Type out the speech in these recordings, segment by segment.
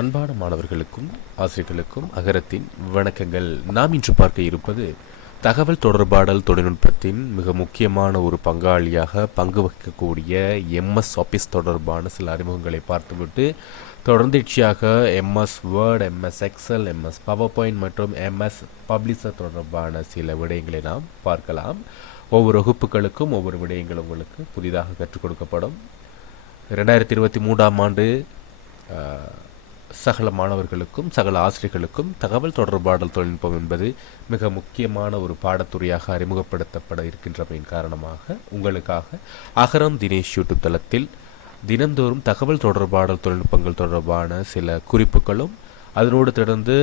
அன்பான மாணவர்களுக்கும் ஆசிரியர்களுக்கும் அகரத்தின் வணக்கங்கள். நாம் இன்று பார்க்க இருப்பது தகவல் தொடர்பாடல் தொழில்நுட்பத்தின் மிக முக்கியமான ஒரு பங்காளியாக பங்கு வகிக்கக்கூடிய எம்எஸ் ஆஃபீஸ் தொடர்பான சில அறிமுகங்களை பார்த்துவிட்டு தொடர்ந்தீட்சியாக MS Word, MS Excel, MS PowerPoint மற்றும் எம்எஸ் பப்ளிஷர் தொடர்பான சில விடயங்களை நாம் பார்க்கலாம். ஒவ்வொரு வகுப்புகளுக்கும் ஒவ்வொரு விடயங்கள் உங்களுக்கு புதிதாக கற்றுக் கொடுக்கப்படும். 2023ஆம் ஆண்டு சகல மாணவர்களுக்கும் சகல ஆசிரியர்களுக்கும் தகவல் தொடர்பாடல் தொழில்நுட்பம் என்பது மிக முக்கியமான ஒரு பாடத்துறையாக அறிமுகப்படுத்தப்பட இருக்கின்றமையின் காரணமாக உங்களுக்காக அகரம் தினேஷ் யூடியூப் தளத்தில் தினந்தோறும் தகவல் தொடர்பாடல் தொழில்நுட்பங்கள் தொடர்பான சில குறிப்புகளும் அதனோடு தொடர்ந்து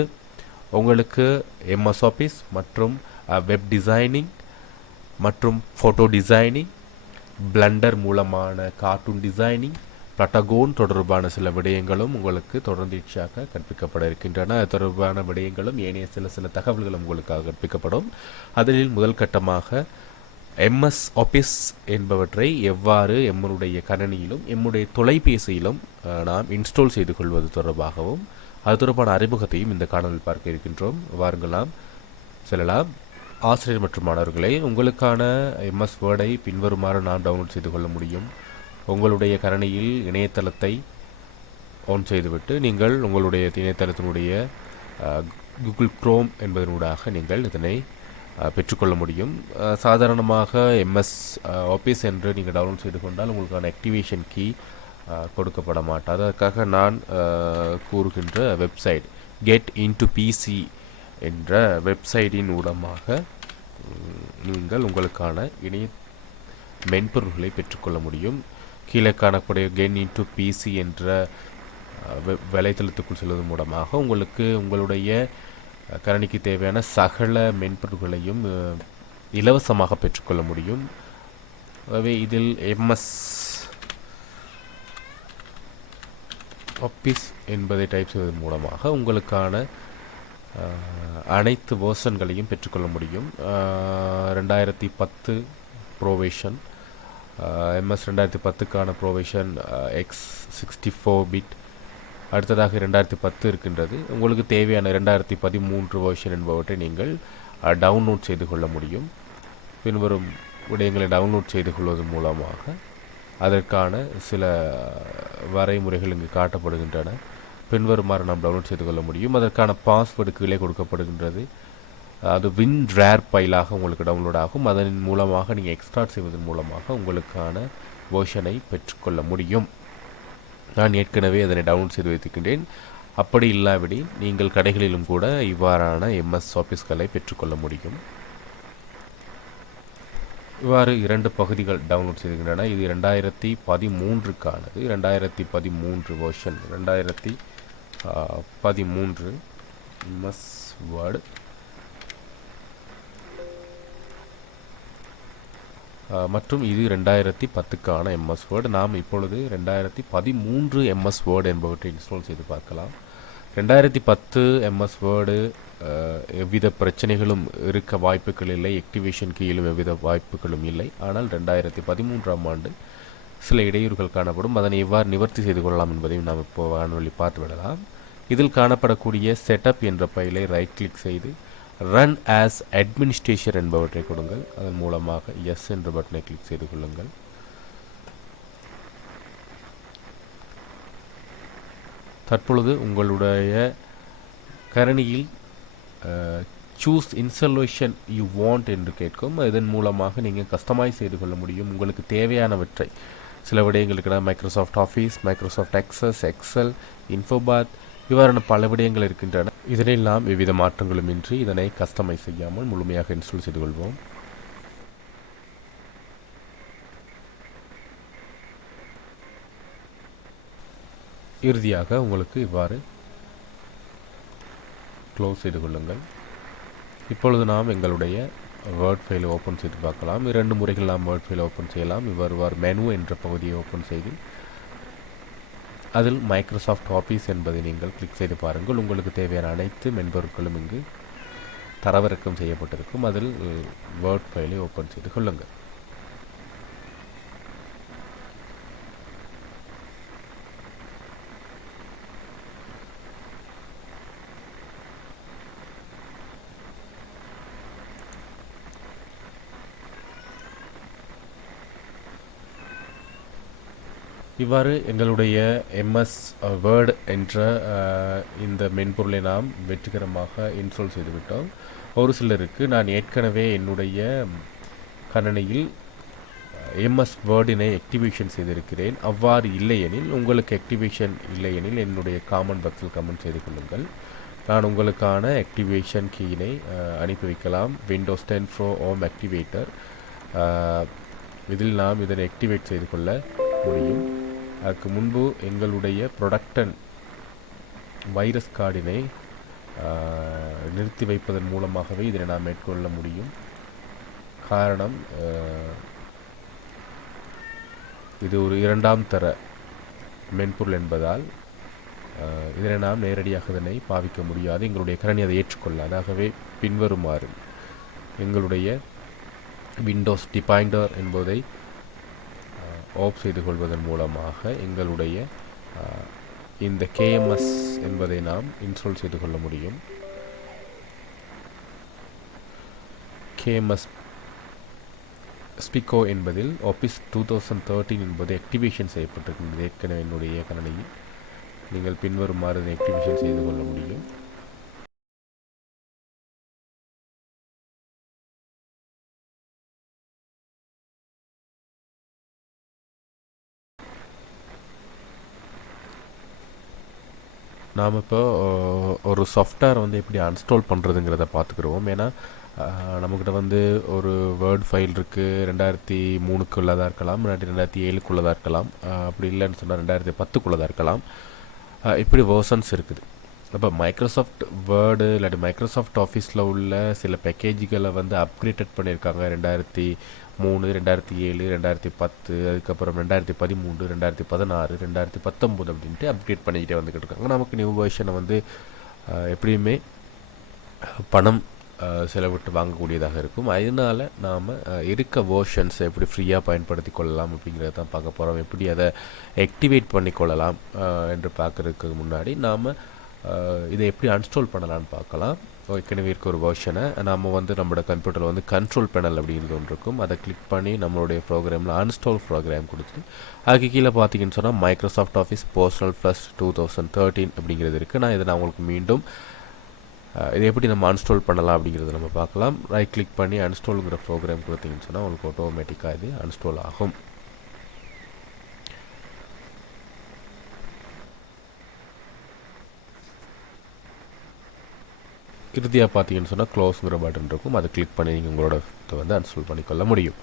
உங்களுக்கு எம்எஸ் ஆஃபீஸ் மற்றும் வெப் டிசைனிங் மற்றும் ஃபோட்டோ டிசைனிங், பிளண்டர் மூலமான கார்ட்டூன் டிசைனிங், பட்டகோன் தொடர்பான சில விடயங்களும் உங்களுக்கு தொடர்ந்தீட்சியாக கற்பிக்கப்பட இருக்கின்றன. அது தொடர்பான விடயங்களும் ஏனைய சில தகவல்களும் உங்களுக்காக கற்பிக்கப்படும். அதில் முதல் கட்டமாக எம்எஸ் ஆஃபீஸ் என்பவற்றை எவ்வாறு எம்முடைய கணினியிலும் எம்முடைய தொலைபேசியிலும் நாம் இன்ஸ்டால் செய்து கொள்வது தொடர்பாகவும் அது தொடர்பான அறிமுகத்தையும் இந்த காணொலியில் பார்க்க இருக்கின்றோம். வாருங்களாம் செல்லலாம். ஆசிரியர் மற்றும் மாணவர்களே, உங்களுக்கான எம்எஸ் வேர்டை பின்வருமாறு நாம் டவுன்லோட் செய்து கொள்ள முடியும். உங்களுடைய கணினியில் இணையதளத்தை ஆன் செய்துவிட்டு நீங்கள் உங்களுடைய இணையதளத்தினுடைய கூகுள் குரோம் என்பதனூடாக நீங்கள் இதனை பெற்றுக்கொள்ள முடியும். சாதாரணமாக எம்எஸ் ஆஃபீஸ் என்று நீங்கள் டவுன்லோட் செய்து கொண்டால் உங்களுக்கான ஆக்டிவேஷன் கீ கொடுக்கப்பட மாட்டாது. அதற்காக நான் கூறுகின்ற வெப்சைட் கெட் இன்டு பிசி என்ற வெப்சைட்டின் ஊடமாக நீங்கள் உங்களுக்கான இணைய மென்பொருள்களை பெற்றுக்கொள்ள முடியும். கீழே காணக்கூடிய கெட் இன்டு பிசி என்ற வலைத்தளத்துக்குள் செல்வதன் மூலமாக உங்களுக்கு உங்களுடைய கணினிக்கு தேவையான சகல மென்பொருள்களையும் இலவசமாக பெற்றுக்கொள்ள முடியும். ஆகவே இதில் எம்எஸ் ஆஃபீஸ் என்பதை டைப் செய்வதன் மூலமாக உங்களுக்கான அனைத்து வேர்ஷன்களையும் பெற்றுக்கொள்ள முடியும். 2010 ப்ரோவேஷன், எம்எஸ் 2010க்கான ப்ரோவேஷன் X64 பிட். அடுத்ததாக 2010 இருக்கின்றது. உங்களுக்கு தேவையான 2013 வேர்ஷன் என்பவற்றை நீங்கள் டவுன்லோட் செய்து கொள்ள முடியும். பின்வரும் விடயங்களை டவுன்லோட் செய்து கொள்வதன் மூலமாக அதற்கான சில வரைமுறைகள் இங்கு காட்டப்படுகின்றன. பின்வருமாறு நாம் டவுன்லோட் செய்து கொள்ள முடியும். அதற்கான பாஸ்வேர்டு கீழே கொடுக்கப்படுகின்றது. அது ரேர் ஃபைலாக உங்களுக்கு டவுன்லோட் ஆகும். அதன் மூலமாக நீங்கள் எக்ஸ்ட்ராக்ட் செய்வதன் மூலமாக உங்களுக்கான வேர்ஷனை பெற்றுக்கொள்ள முடியும். நான் ஏற்கனவே அதனை டவுன்லோட் செய்து வைத்திருக்கின்றேன். அப்படி இல்லாவிடி நீங்கள் கடைகளிலும் கூட இவ்வாறான எம்எஸ் ஆஃபீஸ்களை பெற்றுக்கொள்ள முடியும். இவ்வாறு 2 பகுதிகள் டவுன்லோட் செய்திருக்கின்றன. இது 2013க்கானது. 2013 வேர்ஷன் 2013 எம்எஸ் வேர்டு. மற்றும் இது 2010க்கான எம்எஸ் வேர்டு. நாம் இப்பொழுது 2013 எம்எஸ் வேர்டு என்பவற்றை இன்ஸ்டால் செய்து பார்க்கலாம். 2010 எம்எஸ் வேர்டு எவ்வித பிரச்சனைகளும் இருக்க வாய்ப்புகள் இல்லை. ஆக்டிவேஷன் கீழும் எவ்வித வாய்ப்புகளும் இல்லை. ஆனால் 2013ஆம் ஆண்டு சில இடையூறுகள் காணப்படும். அதனை எவ்வாறு நிவர்த்தி செய்து கொள்ளலாம் என்பதையும் நாம் இப்போ வானொலி பார்த்துவிடலாம். இதில் காணப்படக்கூடிய செட்டப் என்ற ஃபைலை ரைட் கிளிக் செய்து ரன் ஆஸ் அட்மினிஸ்ட்ரேஷன் என்பவற்றை கொடுங்கள். அதன் மூலமாக எஸ் என்ற பட்டனை கிளிக் செய்து கொள்ளுங்கள். தற்பொழுது உங்களுடைய கணினியில் சூஸ் இன்ஸ்டாலேஷன் யூ வாண்ட் என்று கேட்கும். இதன் மூலமாக நீங்கள் கஸ்டமைஸ் செய்து கொள்ள முடியும். உங்களுக்கு தேவையானவற்றை சில விடயங்களுக்கு Microsoft Office, Microsoft Access, Excel, InfoPath இவ்வாறான பல விடயங்கள் இருக்கின்றன. இதனில் நாம் எவ்வித மாற்றங்களும் இன்றி இதனை கஸ்டமைஸ் செய்யாமல் முழுமையாக இன்ஸ்டால் செய்து கொள்வோம். இறுதியாக உங்களுக்கு இவ்வாறு க்ளோஸ் செய்து கொள்ளுங்கள். இப்பொழுது நாம் எங்களுடைய வேர்ட் ஃபைலை ஓப்பன் செய்து பார்க்கலாம். 2 முறைகள் நாம் வேர்ட் ஃபைலை ஓப்பன் செய்யலாம். இவ்வாறு மெனு என்ற பகுதியை ஓப்பன் செய்து அதில் மைக்ரோசாஃப்ட் ஆஃபீஸ் என்பதை நீங்கள் கிளிக் செய்து பாருங்கள். உங்களுக்கு தேவையான அனைத்து மென்பொருட்களும் இங்கு தரவிறக்கம் செய்யப்பட்டிருக்கும். அதில் வேர்ட் ஃபைலை ஓப்பன் செய்து கொள்ளுங்கள். இவ்வாறு எங்களுடைய எம்எஸ் வேர்டு என்ற இந்த மென்பொருளை நாம் வெற்றிகரமாக இன்ஸ்டால் செய்துவிட்டோம். ஒரு சிலருக்கு நான் ஏற்கனவே என்னுடைய கணினியில் எம்எஸ் வேர்டினை ஆக்டிவேஷன் செய்திருக்கிறேன். அவ்வாறு இல்லையெனில், உங்களுக்கு ஆக்டிவேஷன் இல்லையெனில் என்னுடைய காமெண்ட் பாக்ஸில் கமெண்ட் செய்து கொள்ளுங்கள். நான் உங்களுக்கான ஆக்டிவேஷன் கீயினை அனுப்பி வைக்கலாம். விண்டோஸ் 10 Pro ஹோம் ஆக்டிவேட்டர், இதில் நாம் இதனை ஆக்டிவேட் செய்து கொள்ள முடியும். அதுக்கு முன்பு எங்களுடைய ப்ரொடக்டன் வைரஸ் கார்டினை நிறுத்தி வைப்பதன் மூலமாகவே இதனை நாம் மேற்கொள்ள முடியும். காரணம், இது ஒரு 2ஆம் தர மென்பொருள் என்பதால் இதனை நாம் நேரடியாக இதனை பாவிக்க முடியாது. எங்களுடைய கணினி அதை ஏற்றுக்கொள்ளாது. ஆகவே பின்வருமாறு எங்களுடைய விண்டோஸ் டிபைண்டர் என்பதை ஆஃப் செய்து கொள்வதன் மூலமாக எங்களுடைய இந்த KMS என்பதை நாம் இன்ஸ்டால் செய்து கொள்ள முடியும். KMS ஸ்பிகோ என்பதில் ஆஃபீஸ் 2013 என்பது ஆக்டிவேஷன் செய்யப்பட்டிருக்கின்றது. ஏற்கனவே என்னுடைய கணினியில் நீங்கள் பின்வருமாறு இதை ஆக்டிவேஷன் செய்து கொள்ள முடியும். நாம் இப்போ ஒரு சாஃப்ட்வேர் வந்து எப்படி அன்ஸ்டால் பண்ணுறதுங்கிறத பார்த்துக்குருவோம். ஏன்னா நம்மக்கிட்ட வந்து ஒரு வேர்ட் ஃபைல் இருக்குது, 2003க்குள்ளதாக இருக்கலாம், 2007க்குள்ளதாக இருக்கலாம், அப்படி இல்லைன்னு சொன்னால் 2010க்குள்ளதாக இருக்கலாம். இப்படி வேர்ஷன்ஸ் இருக்குது. அப்போ மைக்ரோசாஃப்ட் வேர்டு இல்லாட்டி மைக்ரோசாஃப்ட் ஆஃபீஸில் உள்ள சில பேக்கேஜுகளை வந்து அப்கிரேட்டட் பண்ணியிருக்காங்க. 2003, 2007, 2010, அதுக்கப்புறம் 2013, 2016, 2019 அப்படின்ட்டு அப்கிரேட் பண்ணிக்கிட்டே வந்துக்கிட்டு இருக்காங்க. நமக்கு நியூ வெர்ஷனை வந்து எப்படியுமே பணம் செலவிட்டு வாங்கக்கூடியதாக இருக்கும். அதனால் நாம் இருக்க வேர்ஷன்ஸை எப்படி ஃப்ரீயாக பயன்படுத்தி கொள்ளலாம் அப்படிங்கிறத தான் பார்க்க போகிறோம். எப்படி அதை ஆக்டிவேட் பண்ணி கொள்ளலாம் என்று பார்க்குறதுக்கு முன்னாடி நாம் இதை எப்படி அன்ஸ்டால் பண்ணலான்னு பார்க்கலாம். ஏற்கனவே இருக்க ஒரு வெர்ஷனை நாம் வந்து நம்மளோட கம்ப்யூட்டரில் வந்து கண்ட்ரோல் பேனல் அப்படிங்கிறது ஒன்று இருக்கும். அதை கிளிக் பண்ணி நம்மளுடைய ப்ரோக்ராமில் அன்ஸ்டால் ப்ரோக்ராம் கொடுத்துட்டு அதுக்கு கீழே பார்த்தீங்கன்னு சொன்னால் மைக்ரோசாஃப்ட் ஆஃபீஸ் பர்சனல் ப்ளஸ் 2013 அப்படிங்கிறது இருக்குது. நான் உங்களுக்கு மீண்டும் இதை எப்படி நம்ம அன்ஸ்டால் பண்ணலாம் அப்படிங்கிறத நம்ம பார்க்கலாம். ரைட் கிளிக் பண்ணி அன்ஸ்டாலுங்கிற ப்ரோக்ராம் கொடுத்தீங்கன்னு சொன்னால் உங்களுக்கு ஆட்டோமேட்டிக்காக இது அன்ஸ்டால் ஆகும். இறுதியாக பார்த்தீங்கன்னு சொன்னால் க்ளோஸுங்கிற பட்டன் இருக்கும். அதை கிளிக் பண்ணி நீங்கள் உங்களோட வந்து அன்ஸ்டால் பண்ணிக்கொள்ள முடியும்.